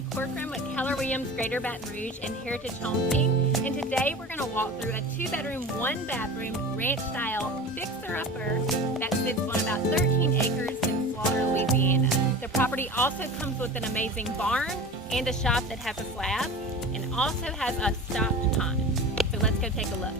Tracy Corcoran with Keller Williams Greater Baton Rouge and Heritage Home Team, and today we're going to walk through a 2-bedroom, 1-bathroom ranch-style fixer-upper that sits on about 13 acres in Slaughter, Louisiana. The property also comes with an amazing barn and a shop that has a slab, and also has a stocked pond. So let's go take a look.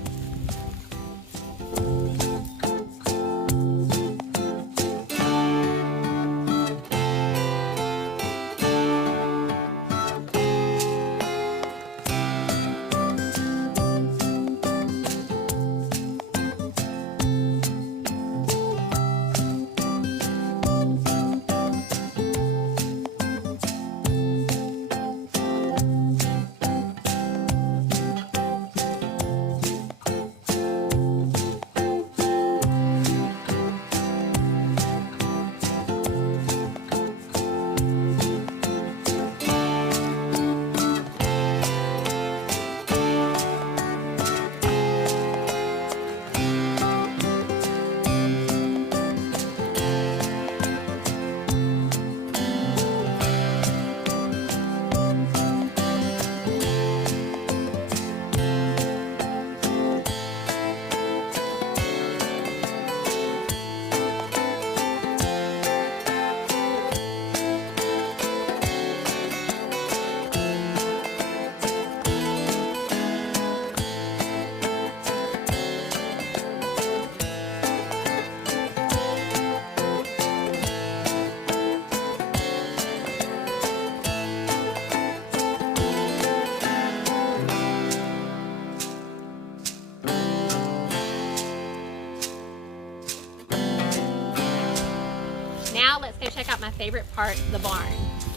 Now let's go check out my favorite part, the barn.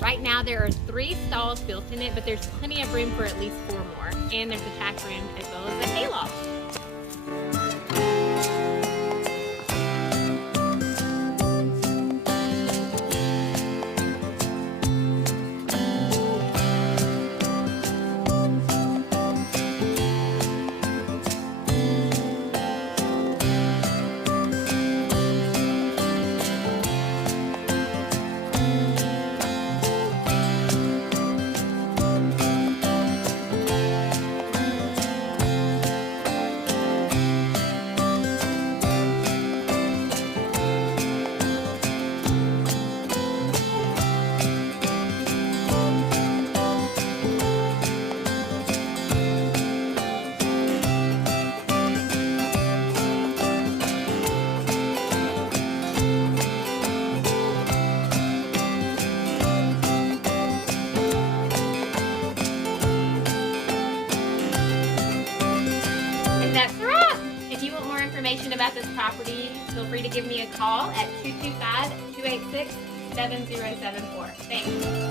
Right now there are 3 stalls built in it, but there's plenty of room for at least 4 more. And there's a tack room as well as a hayloft. That's a wrap. If you want more information about this property, feel free to give me a call at 225-286-7074. Thanks.